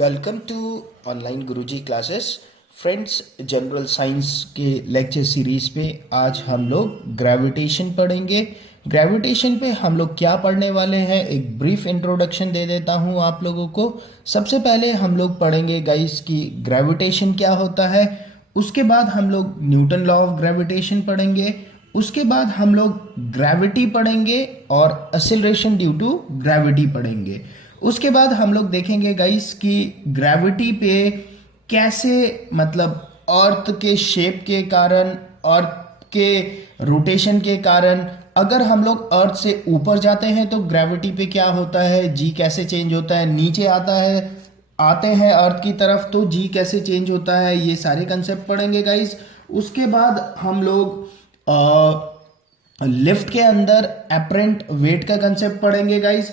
Welcome to online Guruji classes. Friends, general science के lecture series पे आज हम लोग ग्रेविटेशन पढ़ेंगे। ग्रेविटेशन पे हम लोग क्या पढ़ने वाले हैं, एक ब्रीफ इंट्रोडक्शन दे देता हूँ आप लोगों को। सबसे पहले हम लोग पढ़ेंगे गाइस कि ग्रेविटेशन क्या होता है। उसके बाद हम लोग न्यूटन लॉ ऑफ ग्रेविटेशन पढ़ेंगे। उसके बाद हम लोग ग्रेविटी पढ़ेंगे और एक्सेलरेशन ड्यू टू ग्रेविटी पढ़ेंगे। उसके बाद हम लोग देखेंगे गाइस कि ग्रेविटी पे कैसे, मतलब अर्थ के शेप के कारण, अर्थ के रोटेशन के कारण, अगर हम लोग अर्थ से ऊपर जाते हैं तो ग्रेविटी पे क्या होता है, जी कैसे चेंज होता है, नीचे आते हैं अर्थ की तरफ तो जी कैसे चेंज होता है, ये सारे कंसेप्ट पढ़ेंगे गाइस। उसके बाद हम लोग लिफ्ट के अंदर एपरेंट वेट का कंसेप्ट पढ़ेंगे गाइस।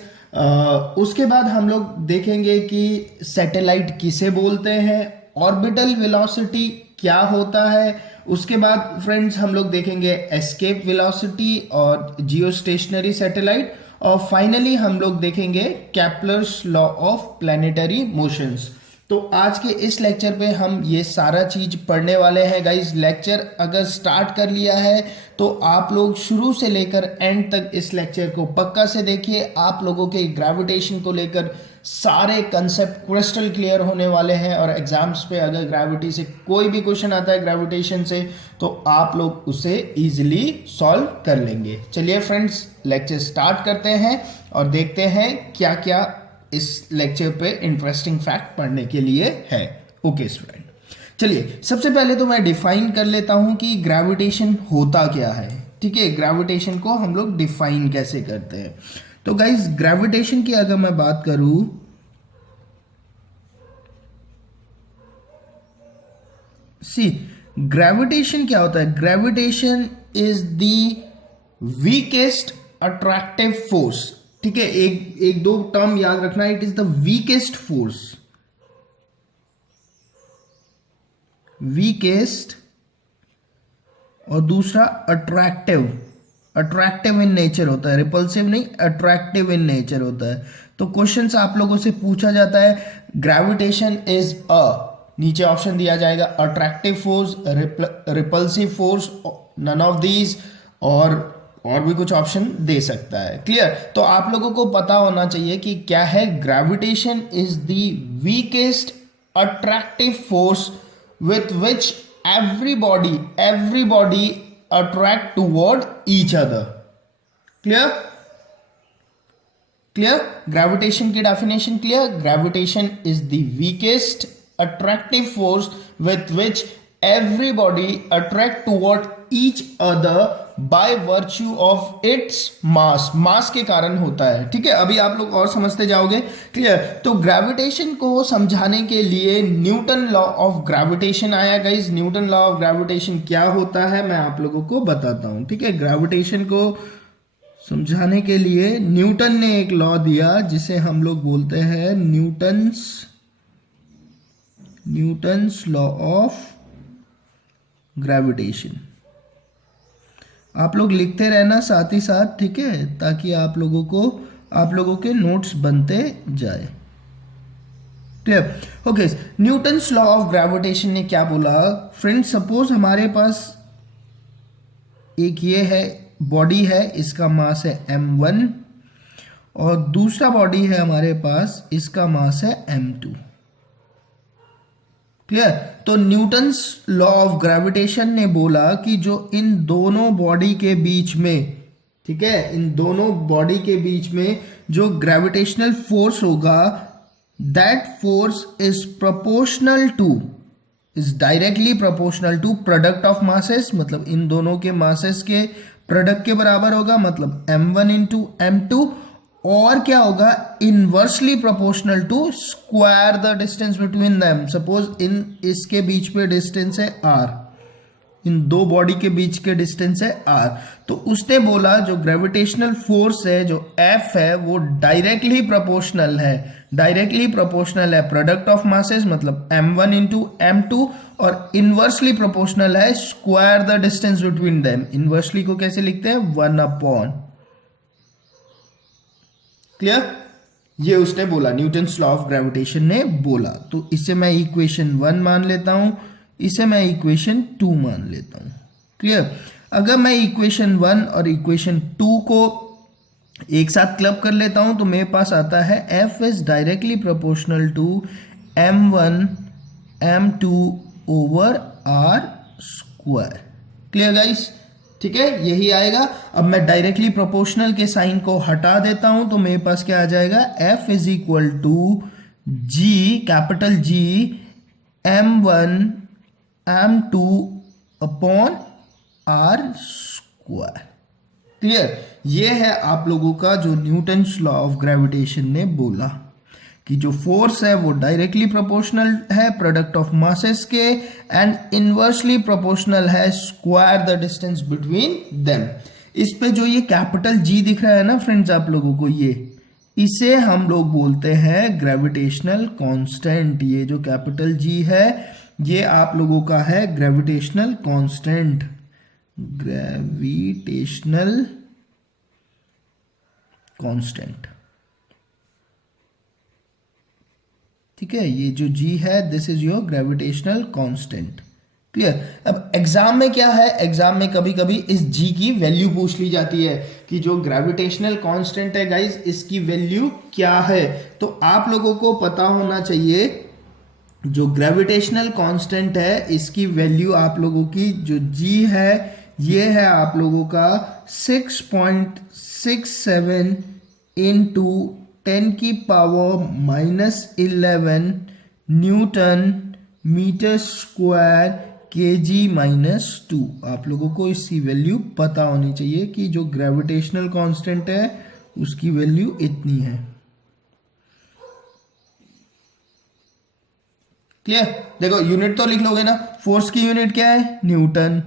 उसके बाद हम लोग देखेंगे कि सैटेलाइट किसे बोलते हैं, ऑर्बिटल वेलोसिटी क्या होता है। उसके बाद फ्रेंड्स हम लोग देखेंगे एस्केप वेलोसिटी और जियोस्टेशनरी सैटेलाइट। और फाइनली हम लोग देखेंगे Kepler's law of planetary motions. तो आज के इस लेक्चर पे हम ये सारा चीज पढ़ने वाले हैं गाइस। लेक्चर अगर स्टार्ट कर लिया है तो आप लोग शुरू से लेकर एंड तक इस लेक्चर को पक्का से देखिए। आप लोगों के ग्रेविटेशन को लेकर सारे कंसेप्ट क्रिस्टल क्लियर होने वाले हैं और एग्जाम्स पे अगर ग्रेविटी से कोई भी क्वेश्चन आता है ग्रेविटेशन से तो आप लोग उसे इजीली सॉल्व कर लेंगे। चलिए फ्रेंड्स, लेक्चर स्टार्ट करते हैं और देखते हैं क्या क्या इस लेक्चर पे इंटरेस्टिंग फैक्ट पढ़ने के लिए है। ओके स्टूडेंट, चलिए सबसे पहले तो मैं डिफाइन कर लेता हूं कि ग्रेविटेशन होता क्या है। ठीक है, ग्रेविटेशन को हम लोग डिफाइन कैसे करते हैं। तो गाइस, ग्रेविटेशन की अगर मैं बात करूं, सी ग्रेविटेशन क्या होता है। Gravitation is the weakest attractive force. ठीक है, एक दो टर्म याद रखना। It is the weakest force, weakest, और दूसरा अट्रैक्टिव। अट्रैक्टिव इन नेचर होता है, रिपल्सिव नहीं, अट्रैक्टिव इन नेचर होता है। तो क्वेश्चंस आप लोगों से पूछा जाता है, ग्रेविटेशन इज अ, नीचे ऑप्शन दिया जाएगा, attractive force, repulsive force, none of these, और भी कुछ ऑप्शन दे सकता है। क्लियर? तो आप लोगों को पता होना चाहिए कि क्या है। Gravitation is the weakest attractive force with which everybody attract toward each other. Clear? Gravitation की definition clear? Gravitation is the weakest attractive force with which everybody attract toward each other by virtue of its mass के कारण होता है। ठीक है, अभी आप लोग और समझते जाओगे। क्लियर? तो ग्रेविटेशन को समझाने के लिए न्यूटन लॉ ऑफ ग्रेविटेशन आया guys. Newton law of gravitation क्या होता है मैं आप लोगों को बताता हूं। ठीक है, ग्रेविटेशन को समझाने के लिए न्यूटन ने एक लॉ दिया जिसे हम लोग बोलते हैं न्यूटन्स लॉ ऑफ ग्रेविटेशन। आप लोग लिखते रहना साथ ही साथ, ठीक है, ताकि आप लोगों के नोट्स बनते जाए। Clear? Okay, Newton's law of gravitation ने क्या बोला। फ्रेंड्स, सपोज हमारे पास एक ये है बॉडी है, इसका मास है m1, और दूसरा बॉडी है हमारे पास, इसका मास है m2। क्लियर? तो न्यूटन्स लॉ ऑफ ग्रेविटेशन ने बोला कि जो इन दोनों बॉडी के बीच में, ठीक है, इन दोनों बॉडी के बीच में जो ग्रेविटेशनल फोर्स होगा, that force is directly proportional to product of masses. मतलब इन दोनों के मासेस के प्रोडक्ट के बराबर होगा, मतलब m1 इंटू m2। और क्या होगा, inversely proportional to square the distance between them. Suppose इसके बीच में डिस्टेंस है r, इन दो बॉडी के बीच के डिस्टेंस है r। तो उसने बोला जो ग्रेविटेशनल फोर्स है, जो F है, वो डायरेक्टली प्रोपोर्शनल है प्रोडक्ट ऑफ मासेस, मतलब m1 इंटू m2, और इनवर्सली प्रोपोर्शनल है square the distance between them. Inversely को कैसे लिखते हैं, 1/। क्लियर? ये उसने बोला, न्यूटन्स लॉ ऑफ ग्रेविटेशन ने बोला। तो इसे मैं इक्वेशन 1 मान लेता हूं, इसे मैं इक्वेशन 2 मान लेता हूं। क्लियर? अगर मैं इक्वेशन 1 और इक्वेशन 2 को एक साथ क्लब कर लेता हूं तो मेरे पास आता है F is directly proportional to m1 m2 over r square. Clear guys? ठीक है, यही आएगा। अब मैं डायरेक्टली प्रोपोर्शनल के साइन को हटा देता हूं तो मेरे पास क्या आ जाएगा, F is equal to G, capital G m1 m2 upon r square. Clear? ये है आप लोगों का जो न्यूटन्स लॉ ऑफ ग्रेविटेशन ने बोला कि जो फोर्स है वो डायरेक्टली प्रोपोर्शनल है प्रोडक्ट ऑफ मासेस के, एंड इनवर्सली प्रोपोर्शनल है square the distance between them. इस पे जो ये कैपिटल जी दिख रहा है ना फ्रेंड्स आप लोगों को, ये इसे हम लोग बोलते हैं ग्रेविटेशनल कांस्टेंट। ये जो कैपिटल जी है ये आप लोगों का है ग्रेविटेशनल कांस्टेंट, ग्रेविटेशनल कांस्टेंट। ठीक है, ये जो जी है this is your gravitational constant. Clear? अब एग्जाम में क्या है, एग्जाम में कभी कभी इस जी की वैल्यू पूछ ली जाती है कि जो ग्रेविटेशनल कांस्टेंट है गाइस इसकी वैल्यू क्या है। तो आप लोगों को पता होना चाहिए जो ग्रेविटेशनल कांस्टेंट है इसकी वैल्यू आप लोगों की जो जी है ये है आप लोगों का 6.67 इंटू 10 की power -11 Newton metre square kg-2। आप लोगों को इसकी वैल्यू पता होनी चाहिए कि जो ग्रेविटेशनल कांस्टेंट है उसकी वैल्यू इतनी है। क्लियर? देखो यूनिट तो लिख लोगे ना, फोर्स की यूनिट क्या है, न्यूटन।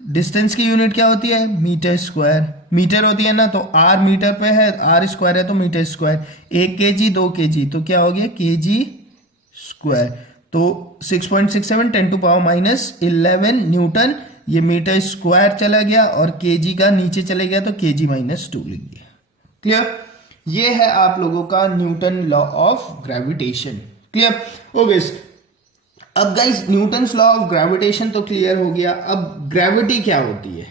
डिस्टेंस की यूनिट क्या होती है, मीटर स्क्वायर। मीटर होती है ना, तो आर मीटर पे है, आर स्क्वायर है तो मीटर स्क्वायर। 1 kg 2 kg तो क्या हो गया kg स्क्वायर। तो 6.67 10 टू पावर -11 न्यूटन, ये मीटर स्क्वायर चला गया और kg का नीचे चले गया तो kg-2 लिख दिया। क्लियर? ये है आप लोगों का Newton law of gravitation. Clear? Okay, अब guys Newton's law of gravitation तो क्लियर हो गया। अब ग्रेविटी क्या होती है?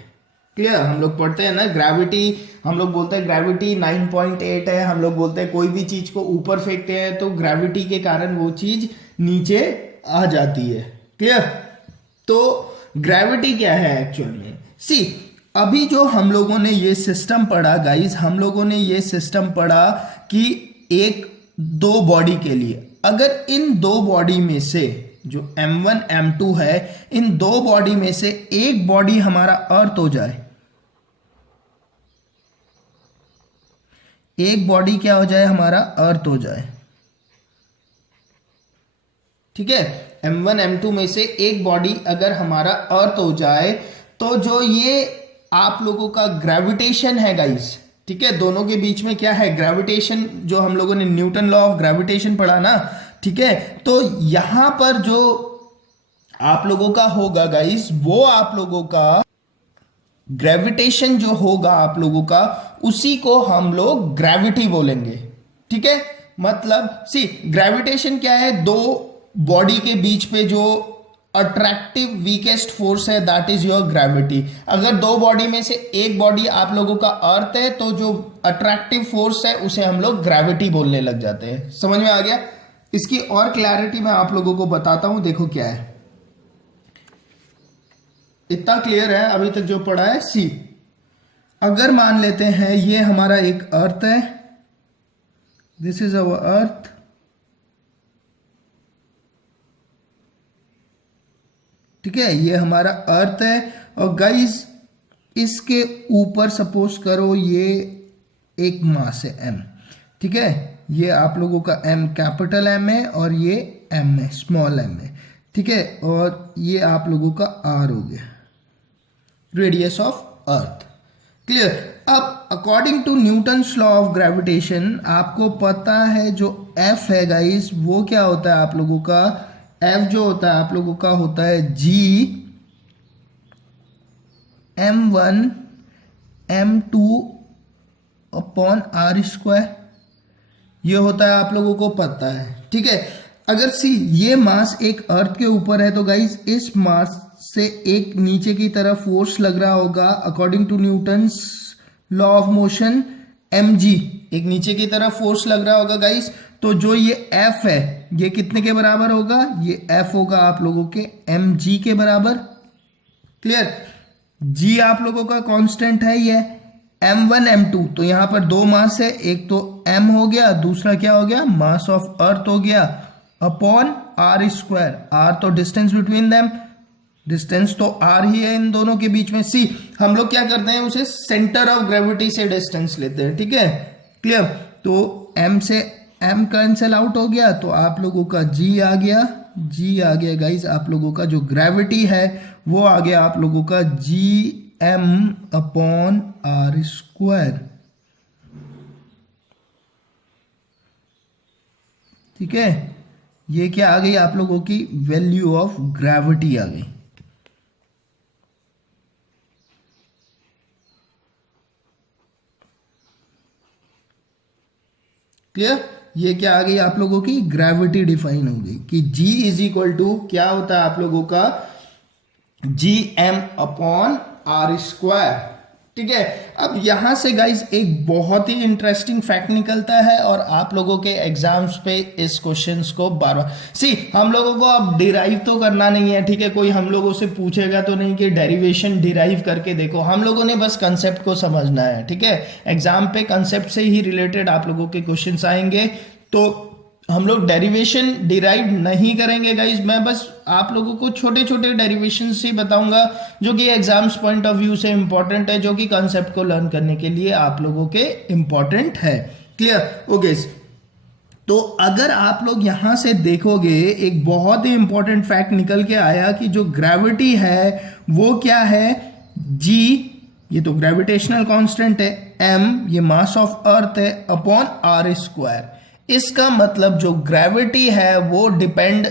क्लियर? हम लोग पढ़ते हैं ना ग्रेविटी, हम लोग बोलते हैं ग्रेविटी 9.8 है। हम लोग बोलते हैं कोई भी चीज को ऊपर फेंकते हैं तो ग्रेविटी के कारण वो चीज नीचे आ जाती है। क्लियर? तो ग्रेविटी क्या है एक्चुअल में? सी, अभी जो हम लोगों ने ये सिस्टम पढ़ा गाइस, हम लोगों ने ये सिस्टम पढ़ा कि एक दो बॉडी के लिए, अगर इन दो बॉडी में से जो m1 m2 है, इन दो बॉडी में से एक बॉडी हमारा अर्थ हो जाए, एक बॉडी क्या हो जाए, हमारा अर्थ हो जाए। ठीक है, m1 m2 में से एक बॉडी अगर हमारा अर्थ हो जाए तो जो ये आप लोगों का ग्रेविटेशन है गाइस, ठीक है, दोनों के बीच में क्या है, ग्रेविटेशन, जो हम लोगों ने न्यूटन लॉ ऑफ ग्रेविटेशन पढ़ा ना, ठीक है, तो यहां पर जो आप लोगों का होगा गाइस, वो आप लोगों का ग्रेविटेशन जो होगा आप लोगों का, उसी को हम लोग ग्रेविटी बोलेंगे। ठीक है, मतलब सी ग्रेविटेशन क्या है, दो बॉडी के बीच पे जो अट्रैक्टिव वीकेस्ट फोर्स है दैट इज योर ग्रेविटी। अगर दो बॉडी में से एक बॉडी आप लोगों का अर्थ है तो जो अट्रैक्टिव फोर्स है उसे हम लोग ग्रेविटी बोलने लग जाते हैं। समझ में आ गया? इसकी और क्लैरिटी मैं आप लोगों को बताता हूं, देखो क्या है, इतना क्लियर है अभी तक जो पढ़ा है। सी, अगर मान लेते हैं ये हमारा एक अर्थ है, दिस इज अवर अर्थ, ठीक है, ये हमारा अर्थ है, और गाइस इसके ऊपर सपोज करो ये एक मास है m, ठीक है, ये आप लोगों का m कैपिटल M है और ये m है स्मॉल m है, ठीक है, और ये आप लोगों का r हो गया, रेडियस ऑफ अर्थ। क्लियर? अब according to Newton's law of gravitation आपको पता है जो f है गाइस, वो क्या होता है आप लोगों का, f जो होता है आप लोगों का होता है g m1 m2 upon r square. ये होता है, आप लोगों को पता है, ठीक है। अगर सी ये मास एक अर्थ के ऊपर है तो गाइज इस मास से एक नीचे की तरफ फोर्स लग रहा होगा according to Newton's law of motion mg, एक नीचे की तरफ फोर्स लग रहा होगा गाइज। तो जो ये f है ये कितने के बराबर होगा, ये f होगा आप लोगों के mg के बराबर। क्लियर, g आप लोगों का कांस्टेंट है ये m1 m2, तो यहां पर दो मास है, एक तो m हो गया, दूसरा क्या हो गया, मास ऑफ अर्थ हो गया, अपॉन r स्क्वायर। r तो डिस्टेंस बिटवीन देम, डिस्टेंस तो r ही है इन दोनों के बीच में। सी हम लोग क्या करते हैं, उसे सेंटर ऑफ ग्रेविटी से डिस्टेंस लेते हैं, ठीक है। क्लियर, तो m से m कैंसिल आउट हो गया, तो आप लोगों का g आ गया, गाइज आप लोगों का जो ग्रेविटी है वो आ गया आप लोगों का gm अपॉन r स्क्वायर, ठीक है। ये क्या आ गई आप लोगों की वैल्यू ऑफ ग्रेविटी आ गई। क्लियर, ये क्या आ गई आप लोगों की ग्रेविटी डिफाइन हो गई कि G इज इक्वल टू क्या होता है आप लोगों का gm अपॉन r स्क्वायर, ठीक है। अब यहां से गाइज एक बहुत ही इंटरेस्टिंग फैक्ट निकलता है और आप लोगों के एग्जाम्स पे इस क्वेश्चंस को बार बार सी हम लोगों को अब डिराइव तो करना नहीं है, ठीक है। कोई हम लोगों से पूछेगा तो नहीं कि डेरिवेशन डिराइव करके देखो, हम लोगों ने बस कंसेप्ट को समझना है, ठीक है। एग्जाम पे कंसेप्ट से ही रिलेटेड आप लोगों के क्वेश्चंस आएंगे, तो हम लोग डेरिवेशन डिराइव नहीं करेंगे गाइज। मैं बस आप लोगों को छोटे छोटे डेरिवेशन ही बताऊंगा जो कि एग्जाम्स पॉइंट ऑफ व्यू से इंपॉर्टेंट है, जो कि कॉन्सेप्ट को लर्न करने के लिए आप लोगों के इंपॉर्टेंट है। Clear, okay. तो अगर आप लोग यहां से देखोगे एक बहुत ही इंपॉर्टेंट फैक्ट निकल के आया कि जो ग्रेविटी है वो क्या है, g ये तो ग्रेविटेशनल कांस्टेंट है, m ये मास ऑफ अर्थ है, अपॉन r स्क्वायर। इसका मतलब जो ग्रेविटी है वो डिपेंड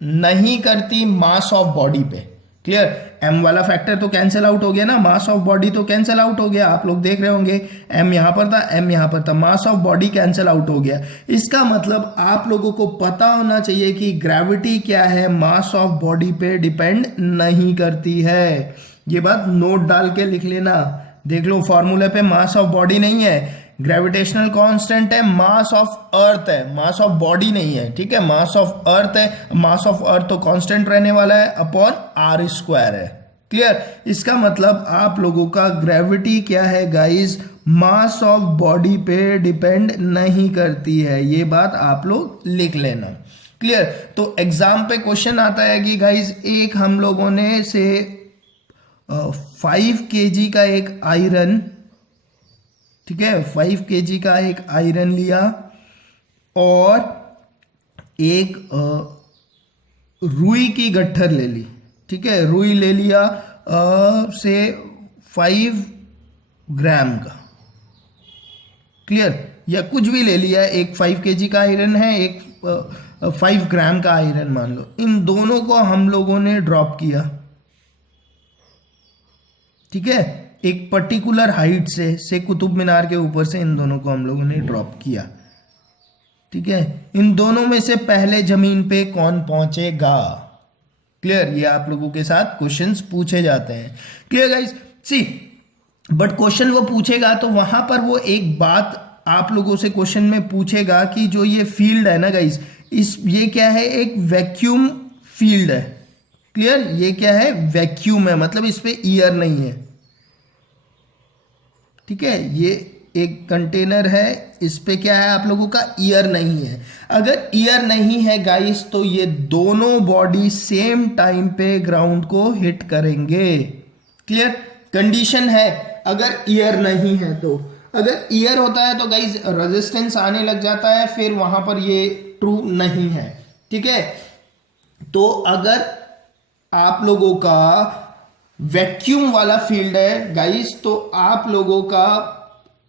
नहीं करती मास ऑफ बॉडी पे। क्लियर, m वाला फैक्टर तो कैंसिल आउट हो गया ना, मास ऑफ बॉडी तो कैंसिल आउट हो गया, आप लोग देख रहे होंगे m यहां पर था, m यहां पर था, mass of body cancel out हो गया। इसका मतलब आप लोगों को पता होना चाहिए कि ग्रेविटी क्या है, मास ऑफ बॉडी पे डिपेंड नहीं करती है। ये बात नोट डाल के लिख लेना, देख लो फॉर्मूले पे मास ऑफ बॉडी नहीं है, ग्रेविटेशनल कांस्टेंट है, मास ऑफ अर्थ है, मास ऑफ बॉडी नहीं है, ठीक है। मास ऑफ अर्थ है, मास ऑफ अर्थ तो कांस्टेंट रहने वाला है, अपॉन r स्क्वायर है। क्लियर, इसका मतलब आप लोगों का ग्रेविटी क्या है गाइस, मास ऑफ बॉडी पे डिपेंड नहीं करती है, ये बात आप लोग लिख लेना। क्लियर, तो एग्जाम पे क्वेश्चन आता है कि गाइस एक हम लोगों ने से 5 kg का एक आयरन, ठीक है, 5 kg का एक आयरन लिया और एक रुई की गट्ठर ले ली, ठीक है, रुई ले लिया से 5 ग्राम का। क्लियर, या कुछ भी ले लिया, एक 5 kg का आयरन है, एक 5 ग्राम का आयरन मान लो, इन दोनों को हम लोगों ने ड्रॉप किया, ठीक है, एक पर्टिकुलर हाइट से कुतुब मीनार के ऊपर से इन दोनों को हम लोगों ने ड्रॉप किया, ठीक है। इन दोनों में से पहले जमीन पे कौन पहुंचेगा। क्लियर, ये आप लोगों के साथ क्वेश्चंस पूछे जाते हैं। Clear guys, see but question वो पूछेगा तो वहां पर वो एक बात आप लोगों से क्वेश्चन में पूछेगा कि जो ये फील्ड है ना गाइस, ये क्या है, एक वैक्यूम फील्ड है। क्लियर, ये क्या है, वैक्यूम है, मतलब इस पे ईयर नहीं है, ठीक है। ये एक कंटेनर है, इस पे क्या है आप लोगों का ईयर नहीं है। अगर ईयर नहीं है गाइस तो ये दोनों बॉडी सेम टाइम पे ग्राउंड को हिट करेंगे। क्लियर, कंडीशन है अगर ईयर नहीं है तो। अगर ईयर होता है तो गाइस रेजिस्टेंस आने लग जाता है, फिर वहां पर ये ट्रू नहीं है, ठीक है। तो अगर आप लोगों का वैक्यूम वाला फील्ड है गाइस तो आप लोगों का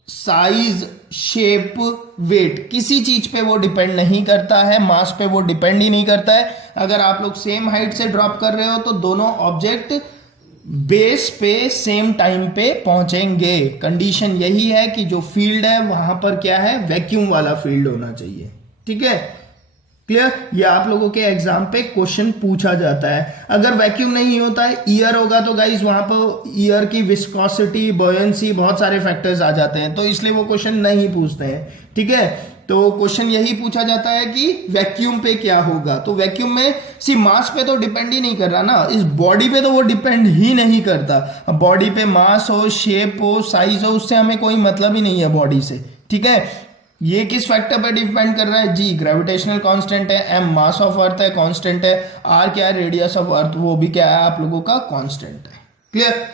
साइज, शेप, वेट किसी चीज पे वो डिपेंड नहीं करता है, मास पे वो डिपेंड ही नहीं करता है। अगर आप लोग सेम हाइट से ड्रॉप कर रहे हो तो दोनों ऑब्जेक्ट बेस पे सेम टाइम पे पहुंचेंगे। कंडीशन यही है कि जो फील्ड है वहां पर क्या है, वैक्यूम वाला फील्ड होना चाहिए। ठीक है, क्लियर। ये आप लोगों के एग्जाम पे क्वेश्चन पूछा जाता है। अगर वैक्यूम नहीं होता है, ईयर होगा, तो गाइज वहां पर ईयर की विस्कोसिटी, बॉयंसी, बहुत सारे फैक्टर्स आ जाते हैं, तो इसलिए वो क्वेश्चन नहीं पूछते हैं। ठीक है, तो क्वेश्चन यही पूछा जाता है कि वैक्यूम पे क्या होगा। तो वैक्यूम में सी मास पे तो डिपेंड ही नहीं कर रहा ना, इस बॉडी पे तो वो डिपेंड ही नहीं करता। अब बॉडी पे मास हो, शेप हो, साइज हो, उससे हमें कोई मतलब ही नहीं है बॉडी से। ठीक है, ये किस फैक्टर पे डिपेंड कर रहा है, जी ग्रेविटेशनल कांस्टेंट है, एम मास ऑफ अर्थ है, कांस्टेंट है, आर क्या है, रेडियस ऑफ अर्थ, वो भी क्या है आप लोगों का कांस्टेंट है। क्लियर,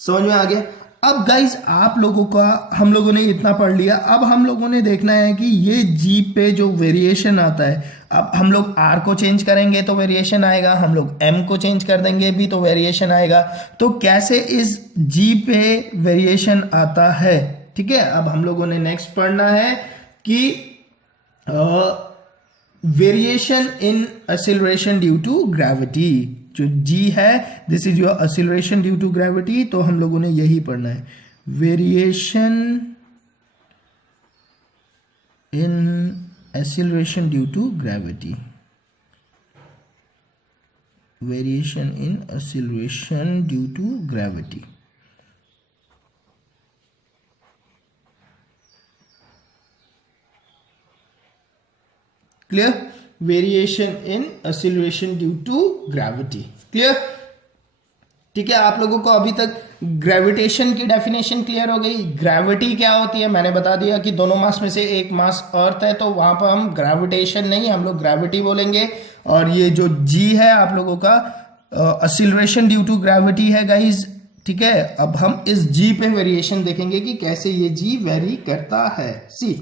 समझ में आ गया। अब गाइज आप लोगों का, हम लोगों ने इतना पढ़ लिया, अब हम लोगों ने देखना है कि ये जी पे जो वेरिएशन आता है, अब हम लोग आर को चेंज करेंगे तो वेरिएशन आएगा, हम लोग एम को चेंज कर देंगे भी तो वेरिएशन आएगा। तो कैसे इस जी पे वेरिएशन आता है, ठीक है। अब हम लोगों ने नेक्स्ट पढ़ना है कि variation in acceleration due to gravity. जो जी है, this is your acceleration due to gravity, तो हम लोगों ने यही पढ़ना है, variation in acceleration due to gravity, variation in acceleration due to gravity. Clear, variation in acceleration due to gravity. Clear, ठीक है। आप लोगों को अभी तक ग्रेविटेशन की डेफिनेशन क्लियर हो गई। ग्रेविटी क्या होती है मैंने बता दिया कि दोनों मास में से एक मास अर्थ है, तो वहां पर हम ग्रेविटेशन नहीं, हम लोग ग्रेविटी बोलेंगे। और ये जो जी है आप लोगों का एक्सीलरेशन ड्यू टू ग्रेविटी है गाइज। ठीक है, अब हम इस जी पे वेरिएशन देखेंगे कि कैसे ये जी वेरी करता है। सी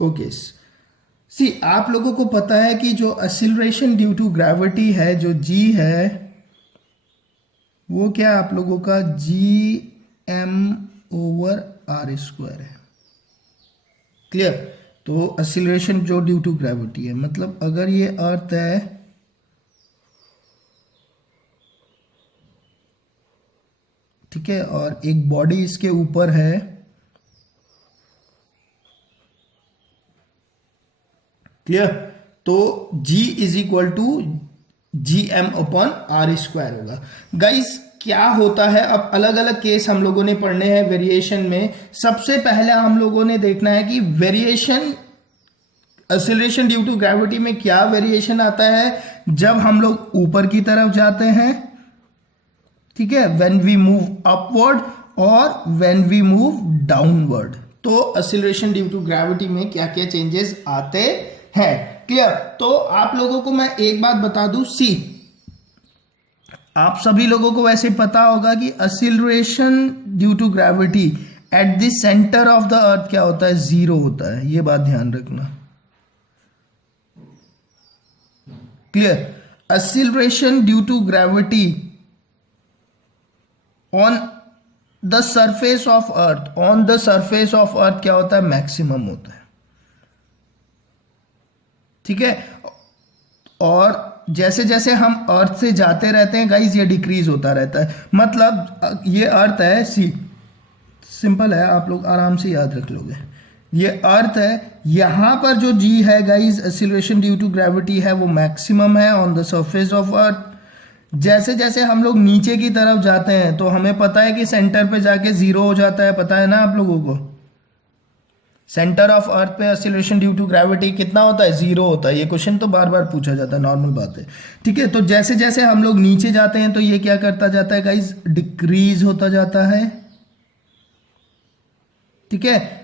ओके, सी आप लोगों को पता है कि जो एक्सीलरेशन ड्यू टू ग्रेविटी है, जो जी है, वो क्या आप लोगों का G M over R square है। क्लियर, तो एक्सीलरेशन जो ड्यू टू ग्रेविटी है, मतलब अगर ये अर्थ है, ठीक है, और एक बॉडी इसके ऊपर है, क्लियर, तो G is equal to G M upon R square होगा। गाइस क्या होता है, अब अलग अलग केस हम लोगों ने पढ़ने हैं वेरिएशन में। सबसे पहले हम लोगों ने देखना है कि variation acceleration due to gravity में क्या वेरिएशन आता है जब हम लोग ऊपर की तरफ जाते हैं, ठीक है, व्हेन वी मूव अपवर्ड और व्हेन वी मूव डाउनवर्ड। तो एक्सीलरेशन ड्यू टू ग्रेविटी में क्या क्या चेंजेस आते है। क्लियर, तो आप लोगों को मैं एक बात बता दूं, सी आप सभी लोगों को वैसे पता होगा कि acceleration due to gravity at the centre of the earth क्या होता है, जीरो होता है। ये बात ध्यान रखना। Clear, acceleration due to gravity on the surface of earth, on the surface of earth क्या होता है, मैक्सिमम होता है। ठीक है, और जैसे जैसे हम अर्थ से जाते रहते हैं गाइज, ये डिक्रीज होता रहता है। मतलब ये अर्थ है, सी सिंपल है, आप लोग आराम से याद रख लोगे। ये अर्थ है, यहां पर जो जी है guys, acceleration due to gravity है, वो मैक्सिमम है on the surface of earth. जैसे जैसे हम लोग नीचे की तरफ जाते हैं तो हमें पता है कि सेंटर पे जाके जीरो हो जाता है, पता है ना आप लोगों को। सेंटर ऑफ अर्थ पे एक्सीलरेशन ड्यू टू ग्रेविटी कितना होता है, जीरो होता है। ये क्वेश्चन तो बार बार पूछा जाता है, नॉर्मल बात है। ठीक है, तो जैसे जैसे हम लोग नीचे जाते हैं तो ये क्या करता जाता है गाइज, डिक्रीज होता जाता है। ठीक है,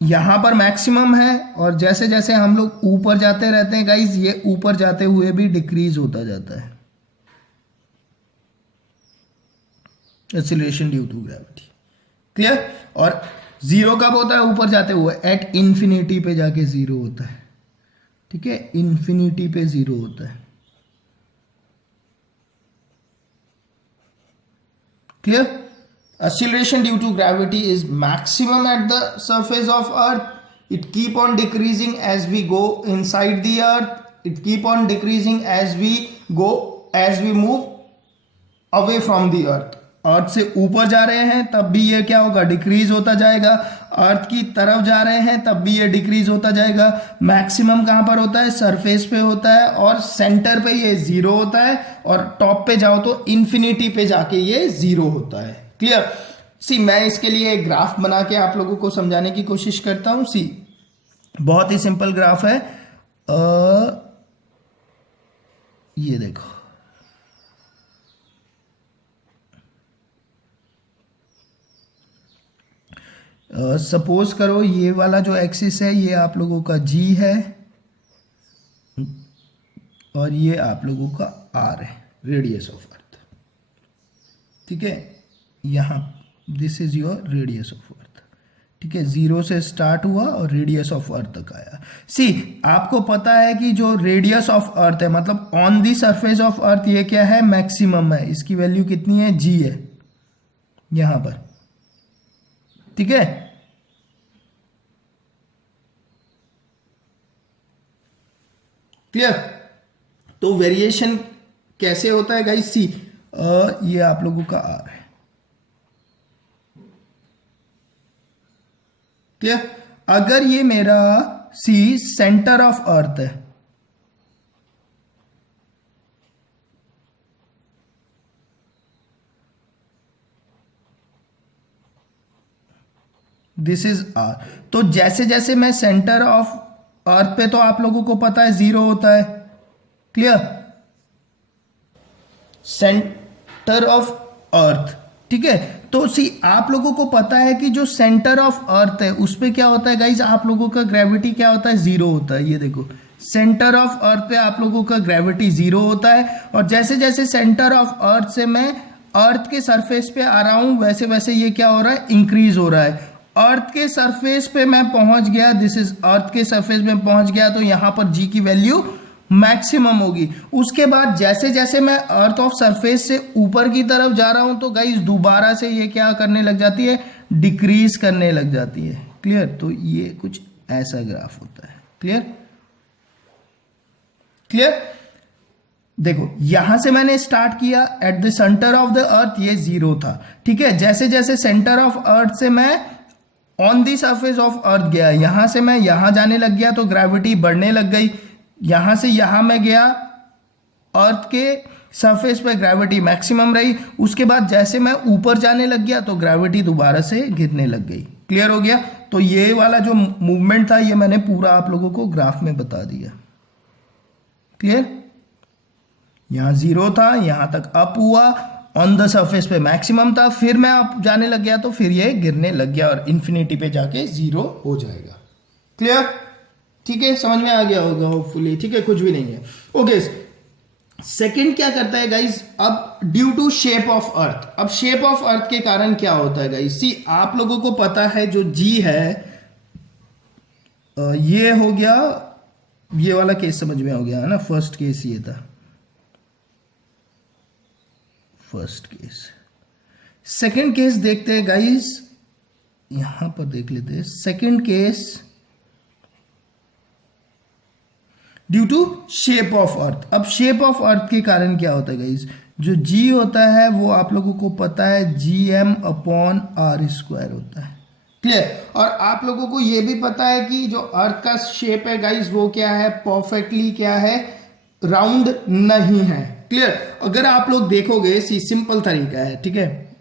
यहां पर मैक्सिमम है, और जैसे जैसे हम लोग ऊपर जाते रहते हैं गाइज, ये ऊपर जाते हुए भी डिक्रीज होता जाता है acceleration due to gravity. Clear, और जीरो कब होता है, ऊपर जाते हुए, एट इंफिनिटी पे जाके जीरो होता है। ठीक है, इंफिनिटी पे जीरो होता है। Clear, acceleration due to gravity is maximum at the surface of earth, it keep on decreasing as we go inside the earth, it keep on decreasing as we move away from the earth. अर्थ से ऊपर जा रहे हैं तब भी ये क्या होगा, डिक्रीज होता जाएगा, अर्थ की तरफ जा रहे हैं तब भी ये डिक्रीज होता जाएगा। मैक्सिमम कहां पर होता है, सरफेस पे होता है, और सेंटर पे ये जीरो होता है, और टॉप पे जाओ तो इंफिनिटी पे जाके ये जीरो होता है। क्लियर? सी मैं इसके लिए एक ग्राफ बना के आप लोगों को समझाने की कोशिश करता हूं। सी बहुत ही सिंपल ग्राफ है, ये देखो, सपोज करो ये वाला जो एक्सिस है ये आप लोगों का जी है, और ये आप लोगों का आर है, रेडियस ऑफ अर्थ। ठीक है, यहां this is your radius of अर्थ। ठीक है, जीरो से स्टार्ट हुआ और रेडियस ऑफ अर्थ तक आया। सी आपको पता है कि जो रेडियस ऑफ अर्थ है, मतलब ऑन दी सरफेस ऑफ अर्थ, ये क्या है, मैक्सिमम है। इसकी वैल्यू कितनी है, जी है यहां पर। ठीक है, क्लियर? तो वेरिएशन कैसे होता है गाइस? सी ये आप लोगों का आर है। क्लियर? अगर ये मेरा सी सेंटर ऑफ अर्थ है, दिस इज आर, तो जैसे जैसे मैं सेंटर ऑफ अर्थ पे, तो आप लोगों को पता है जीरो होता है। क्लियर? Centre of earth. ठीक है, तो सी आप लोगों को पता है कि जो सेंटर ऑफ अर्थ है उस पे क्या होता है गाइज, आप लोगों का ग्रेविटी क्या होता है, जीरो होता है। ये देखो, सेंटर ऑफ अर्थ पे आप लोगों का ग्रेविटी जीरो होता है, और जैसे जैसे सेंटर ऑफ अर्थ से मैं अर्थ के सरफेस पे आ रहा हूं, वैसे वैसे ये क्या हो रहा है, इंक्रीज हो रहा है। अर्थ के सरफेस पे मैं पहुंच गया, दिस इज अर्थ के सरफेस में पहुंच गया, तो यहां पर जी की वैल्यू मैक्सिमम होगी। उसके बाद जैसे जैसे मैं अर्थ ऑफ सरफेस से ऊपर की तरफ जा रहा हूं, तो गाइस दोबारा से ये क्या करने लग जाती है, डिक्रीज करने लग जाती है। क्लियर? तो ये कुछ ऐसा ग्राफ होता है। क्लियर? क्लियर? देखो, यहां से मैंने स्टार्ट किया, eight the centre of the अर्थ ये जीरो था। ठीक है, जैसे जैसे सेंटर ऑफ अर्थ से मैं ऑन दी सरफेस ऑफ अर्थ गया, यहां से मैं यहां जाने लग गया, तो ग्रेविटी बढ़ने लग गई। यहां से यहां मैं गया, अर्थ के सरफेस पे ग्रेविटी मैक्सिमम रही। उसके बाद जैसे मैं ऊपर जाने लग गया, तो ग्रेविटी दोबारा से गिरने लग गई। क्लियर हो गया? तो ये वाला जो मूवमेंट था, ये मैंने पूरा आप लोगों को ग्राफ में बता दिया। क्लियर? यहां जीरो था, यहां तक अप हुआ, ऑन द सरफेस पे मैक्सिमम था, फिर मैं अप जाने लग गया, तो फिर ये गिरने लग गया और इंफिनिटी पे जाके जीरो हो जाएगा। क्लियर? ठीक है, समझ में आ गया होगा होपफुली। ठीक है, कुछ भी नहीं है। ओके, सेकंड क्या करता है गाइस, अब due to shape of earth. अब शेप ऑफ अर्थ के कारण क्या होता है गाइस? सी आप लोगों को पता है जो जी है, ये हो गया, ये वाला केस समझ में हो गया है ना। फर्स्ट केस ये था, फर्स्ट केस। सेकंड केस देखते हैं गाइस, यहां पर देख लेते हैं। Second case due to shape of earth. अब शेप ऑफ अर्थ के कारण क्या होता है गाइस, जो जी होता है वो आप लोगों को पता है GM अपॉन R स्क्वायर होता है। क्लियर? और आप लोगों को ये भी पता है कि जो अर्थ का शेप है गाइस, वो क्या है, परफेक्टली क्या है, राउंड नहीं है। क्लियर? अगर आप लोग देखोगे, सी सिंपल तरीका है। ठीक है,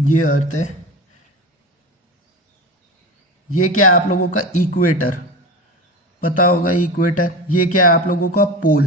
ये अर्थ है, ये क्या आप लोगों का इक्वेटर, पता होगा इक्वेटर। ये क्या आप लोगों का पोल।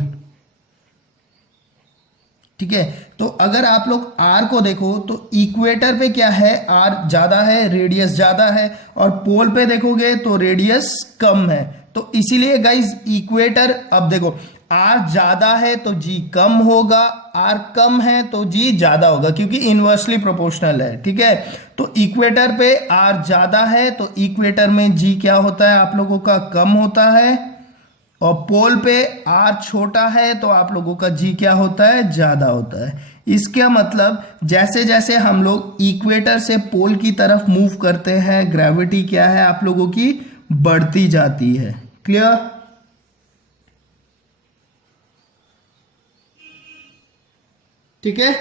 ठीक है, तो अगर आप लोग आर को देखो, तो इक्वेटर पे क्या है, आर ज्यादा है, रेडियस ज्यादा है, और पोल पे देखोगे तो रेडियस कम है। तो इसीलिए गाइज इक्वेटर, अब देखो आर ज्यादा है तो जी कम होगा, आर कम है तो जी ज्यादा होगा, क्योंकि इनवर्सली प्रोपोर्शनल है। ठीक है, तो इक्वेटर पे आर ज्यादा है तो इक्वेटर में जी क्या होता है, आप लोगों का कम होता है, और पोल पे आर छोटा है तो आप लोगों का जी क्या होता है, ज्यादा होता है। इसका मतलब जैसे जैसे हम लोग इक्वेटर से पोल की तरफ मूव करते हैं, ग्रेविटी क्या है आप लोगों की, बढ़ती जाती है। क्लियर? ठीक है,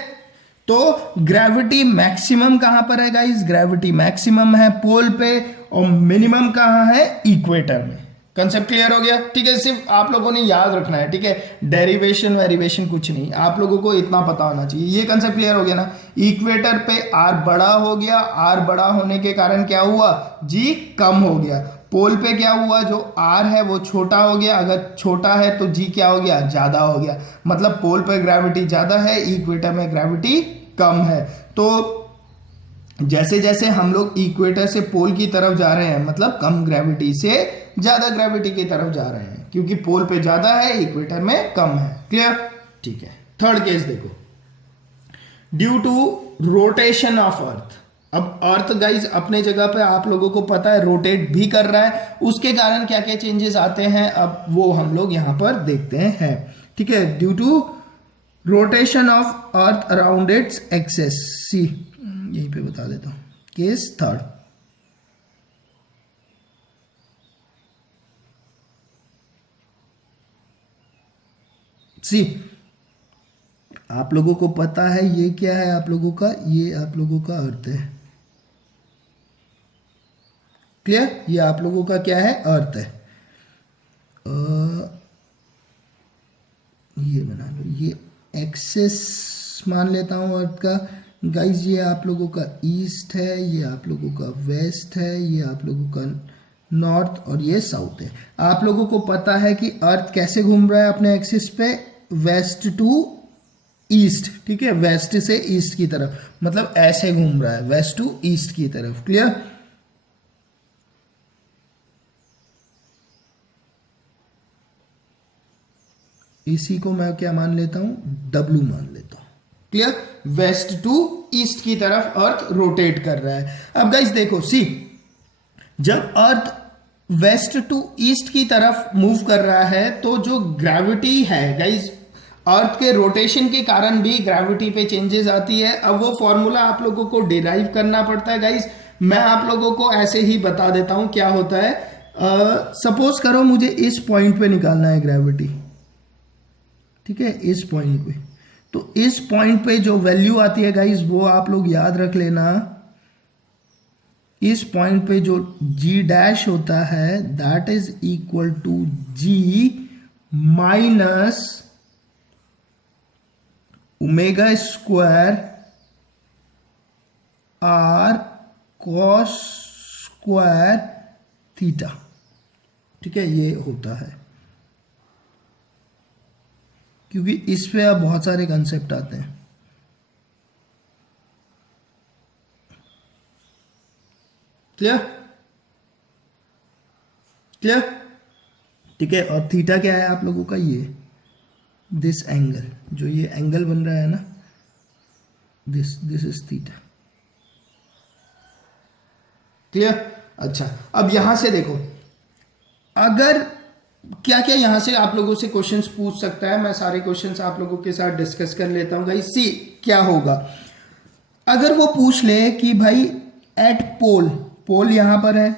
तो ग्रेविटी मैक्सिमम कहां पर है गाइस, ग्रेविटी मैक्सिमम है पोल पे और मिनिमम कहां है, इक्वेटर में। कंसेप्ट क्लियर हो गया? ठीक है, सिर्फ आप लोगों ने याद रखना है, ठीक है, डेरिवेशन वेरिएशन कुछ नहीं, आप लोगों को इतना पता होना चाहिए। ये कंसेप्ट क्लियर हो गया ना? इक्वेटर पे आर बड़ा हो गया, आर बड़ा होने के कारण क्या हुआ, जी कम हो गया। पोल पे क्या हुआ, जो आर है वो छोटा हो गया, अगर छोटा है तो जी क्या हो गया, ज्यादा हो गया। मतलब पोल पे ग्रेविटी ज्यादा है, इक्वेटर में ग्रेविटी कम है। तो जैसे जैसे हम लोग इक्वेटर से पोल की तरफ जा रहे हैं, मतलब कम ग्रेविटी से ज्यादा ग्रेविटी की तरफ जा रहे हैं, क्योंकि पोल पे ज्यादा है, इक्वेटर में कम है। क्लियर? ठीक है, थर्ड केस देखो, due to rotation of earth. अब अर्थ गाइज अपने जगह पे आप लोगों को पता है रोटेट भी कर रहा है, उसके कारण क्या क्या चेंजेस आते हैं अब वो हम लोग यहां पर देखते हैं। ठीक है, due to rotation of earth around its axis, see यहीं पे बता देता हूं, केस थर्ड। सी आप लोगों को पता है ये क्या है आप लोगों का, ये आप लोगों का अर्थ है। क्लियर? ये आप लोगों का क्या है, अर्थ है। ये बना लो, ये एक्सेस मान लेता हूं अर्थ का। गाइज ये आप लोगों का ईस्ट है, ये आप लोगों का वेस्ट है, ये आप लोगों का नॉर्थ और ये साउथ है। आप लोगों को पता है कि अर्थ कैसे घूम रहा है अपने एक्सिस पे, वेस्ट टू ईस्ट। ठीक है, वेस्ट से ईस्ट की तरफ, मतलब ऐसे घूम रहा है, वेस्ट टू ईस्ट की तरफ। क्लियर? इसी को मैं क्या मान लेता हूं, डब्ल्यू मान लेता हूं। क्लियर? वेस्ट टू ईस्ट की तरफ अर्थ रोटेट कर रहा है। अब गाइस देखो, सी जब अर्थ वेस्ट टू ईस्ट की तरफ मूव कर रहा है तो जो ग्रेविटी है गाइस, अर्थ के रोटेशन के कारण भी ग्रेविटी पे चेंजेस आती है। अब वो फॉर्मूला आप लोगों को डिराइव करना पड़ता है गाइस, मैं आप लोगों को ऐसे ही बता देता हूं क्या होता है। सपोज करो मुझे इस पॉइंट पे निकालना है ग्रेविटी, ठीक है, इस पॉइंट पे, तो इस पॉइंट पे जो वैल्यू आती है गाइस वो आप लोग याद रख लेना। इस पॉइंट पे जो जी डैश होता है that is equal to g minus omega square r cos square theta. ठीक है, ये होता है, क्योंकि इस पे अब बहुत सारे कंसेप्ट आते हैं। क्लियर? क्लियर? ठीक है, और थीटा क्या है आप लोगों का, ये दिस एंगल, जो ये एंगल बन रहा है ना, दिस इज थीटा। क्लियर? अच्छा, अब यहां से देखो, अगर क्या क्या यहां से आप लोगों से क्वेश्चंस पूछ सकता है, मैं सारे क्वेश्चंस आप लोगों के साथ डिस्कस कर लेता हूं गाइस। सी क्या होगा, अगर वो पूछ ले कि भाई एट पोल, पोल यहां पर है,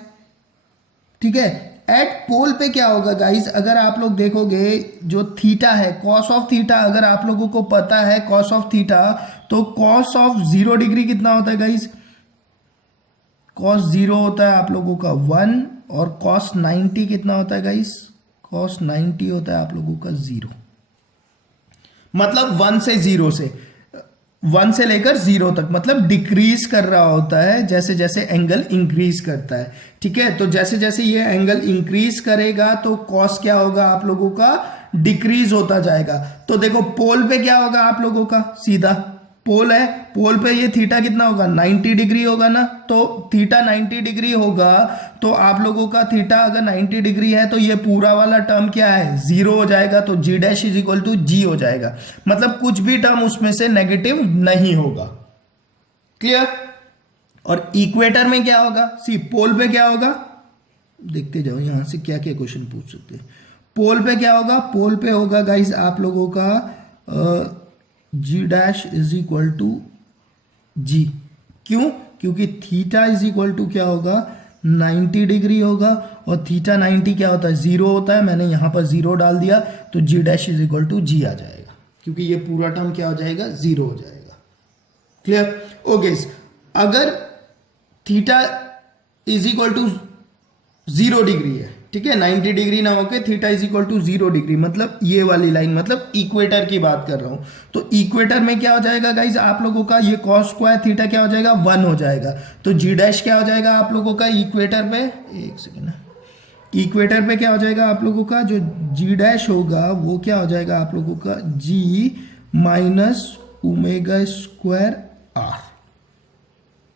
ठीक है, एट पोल पे क्या होगा गाइस, अगर आप लोग देखोगे जो थीटा है, कॉस ऑफ थीटा, अगर आप लोगों को पता है कॉस ऑफ थीटा, तो कॉस ऑफ 0 डिग्री कितना होता है गाइस, कॉस 0 होता है आप लोगों का 1, और कॉस 90 कितना होता है गाइस, कॉस 90 होता है आप लोगों का 0। मतलब 1 से 0 से 1 से लेकर 0 तक, मतलब डिक्रीज कर रहा होता है जैसे जैसे एंगल इंक्रीज करता है। ठीक है, तो जैसे जैसे ये एंगल इंक्रीज करेगा तो कॉस क्या होगा आप लोगों का, डिक्रीज होता जाएगा। तो देखो पोल पे क्या होगा आप लोगों का, सीधा पोल है, पोल पे ये थीटा कितना होगा, 90 डिग्री होगा ना, तो थीटा 90 डिग्री होगा, तो आप लोगों का थीटा अगर 90 डिग्री है तो ये पूरा वाला टर्म क्या है, 0 हो जाएगा, तो जी डैश इज इक्वल टू जी हो जाएगा, मतलब कुछ भी टर्म उसमें से नेगेटिव नहीं होगा। क्लियर? और इक्वेटर में क्या होगा, सी पोल पे क्या होगा, देखते जाओ यहां से क्या क्या क्वेश्चन पूछ सकते हैं। पोल पे क्या होगा, पोल पे होगा गाइज आप लोगों का जी डैश इज इक्वल टू जी। क्यों? क्योंकि थीटा इज इक्वल टू क्या होगा, 90 डिग्री होगा, और थीटा 90 क्या होता है, जीरो होता है। मैंने यहां पर जीरो डाल दिया तो जी डैश इज इक्वल टू जी आ जाएगा, क्योंकि ये पूरा टर्म क्या हो जाएगा, जीरो हो जाएगा। क्लियर? ओके, अगर theta is equal to 0 degree है, ठीक है, 90 डिग्री ना होके theta is equal to 0 degree, मतलब ये वाली लाइन, मतलब इक्वेटर की बात कर रहा हूं। तो इक्वेटर में क्या हो जाएगा गाइज आप लोगों का, ये कॉस स्क्वायर थीटा क्या हो जाएगा, 1 हो जाएगा। तो जी डैश क्या हो जाएगा आप लोगों का इक्वेटर पे, एक सेकेंड, इक्वेटर पे क्या हो जाएगा आप लोगों का, जो जी डैश होगा वो क्या हो जाएगा आप लोगों का, जी माइनस ओमेगा स्क्वायर आर।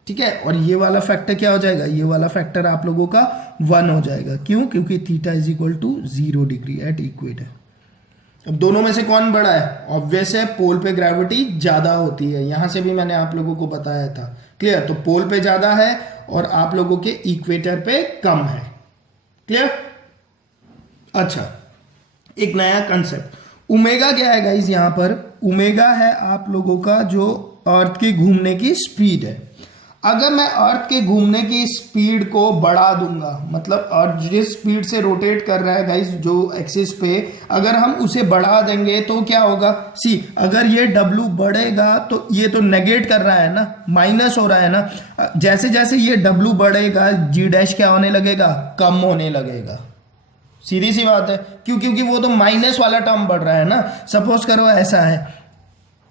ठीक है, और ये वाला फैक्टर क्या हो जाएगा, ये वाला फैक्टर आप लोगों का 1 हो जाएगा। क्यों? क्योंकि theta is equal to 0 degree at equator. अब दोनों में से कौन बड़ा है? ऑब्वियस है, पोल पे ग्रेविटी ज्यादा होती है, यहां से भी मैंने आप लोगों को बताया था। क्लियर? तो पोल पे ज्यादा है और आप लोगों के इक्वेटर पे कम है। क्लियर? अच्छा, एक नया कंसेप्ट ओमेगा क्या है गाइस, यहां पर ओमेगा है आप लोगों का जो अर्थ की घूमने की स्पीड है। अगर मैं अर्थ के घूमने की स्पीड को बढ़ा दूंगा, मतलब अर्थ जिस स्पीड से रोटेट कर रहा है गाइस जो एक्सिस पे, अगर हम उसे बढ़ा देंगे तो क्या होगा, सी अगर ये W बढ़ेगा तो ये तो नेगेट कर रहा है ना, माइनस हो रहा है ना। जैसे जैसे ये W बढ़ेगा जी डैश क्या होने लगेगा, कम होने लगेगा। सीधी सी बात है, क्यों? क्योंकि वो तो माइनस वाला टर्म बढ़ रहा है ना। सपोज करो ऐसा है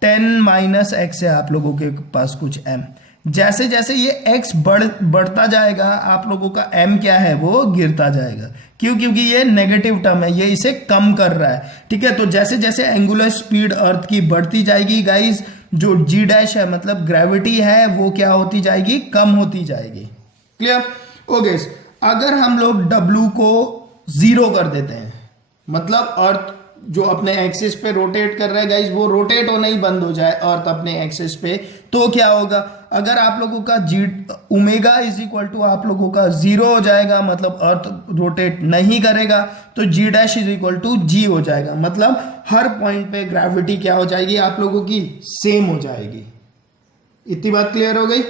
10 माइनस एक्स है आप लोगों के पास कुछ m, जैसे जैसे ये x बढ़ता जाएगा आप लोगों का m क्या है वो गिरता जाएगा। क्यों? क्योंकि ये नेगेटिव टर्म है, ये इसे कम कर रहा है। ठीक है, तो जैसे जैसे एंगुलर स्पीड अर्थ की बढ़ती जाएगी गाइस, जो जी डैश है मतलब ग्रेविटी है वो क्या होती जाएगी, कम होती जाएगी। क्लियर? ओके, अगर हम लोग W को 0 कर देते हैं, मतलब अर्थ जो अपने एक्सिस पे रोटेट कर रहा है गाइस वो रोटेट होना ही बंद हो जाए अर्थ अपने एक्सिस पे, तो क्या होगा, अगर आप लोगों का जी ओमेगा इज इक्वल टू आप लोगों का 0 हो जाएगा, मतलब अर्थ रोटेट नहीं करेगा, तो जी डैश इज इक्वल टू जी हो जाएगा। मतलब हर पॉइंट पे ग्रेविटी क्या हो जाएगी आप लोगों की, सेम हो जाएगी। इतनी बात क्लियर हो गई?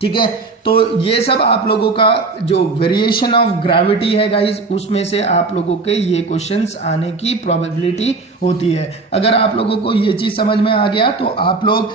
ठीक है, तो ये सब आप लोगों का जो वेरिएशन ऑफ ग्रेविटी है गाइस, उसमें से आप लोगों के ये क्वेश्चंस आने की प्रोबेबिलिटी होती है। अगर आप लोगों को ये चीज समझ में आ गया तो आप लोग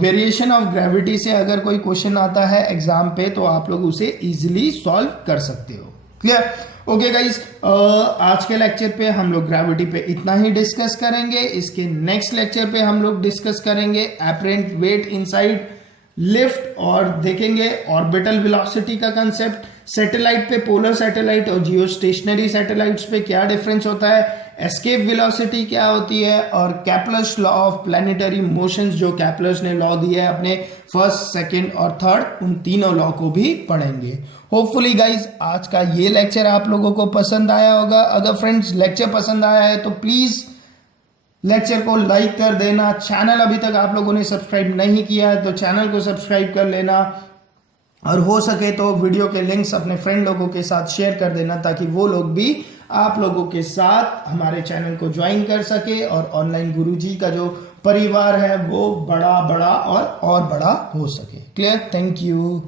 वेरिएशन ऑफ ग्रेविटी से अगर कोई क्वेश्चन आता है एग्जाम पे तो आप लोग उसे इजीली सॉल्व कर सकते हो। क्लियर? ओके गाइस, आज के लेक्चर पे हम लोग ग्रेविटी पे इतना ही डिस्कस करेंगे। इसके नेक्स्ट लेक्चर पे हम लोग डिस्कस करेंगे एपरेंट वेट इनसाइड लिफ्ट, और देखेंगे ऑर्बिटल वेलोसिटी का कंसेप्ट, सैटेलाइट पे, पोलर सैटेलाइट और जियो स्टेशनरी सैटेलाइट्स पे क्या डिफरेंस होता है, एस्केप वेलोसिटी क्या होती है, और Kepler's law of planetary motions जो कैप्लर्स ने लॉ दिया है अपने फर्स्ट, सेकंड और थर्ड, उन तीनों लॉ को भी पढ़ेंगे। होपफुली गाइज आज का ये लेक्चर आप लोगों को पसंद आया होगा। अगर फ्रेंड्स लेक्चर पसंद आया है तो प्लीज लेक्चर को लाइक कर देना। चैनल अभी तक आप लोगों ने सब्सक्राइब नहीं किया है तो चैनल को सब्सक्राइब कर लेना, और हो सके तो वीडियो के लिंक्स अपने फ्रेंड लोगों के साथ शेयर कर देना ताकि वो लोग भी आप लोगों के साथ हमारे चैनल को ज्वाइन कर सके और ऑनलाइन गुरुजी का जो परिवार है वो बड़ा और बड़ा हो सके। क्लियर? Thank you.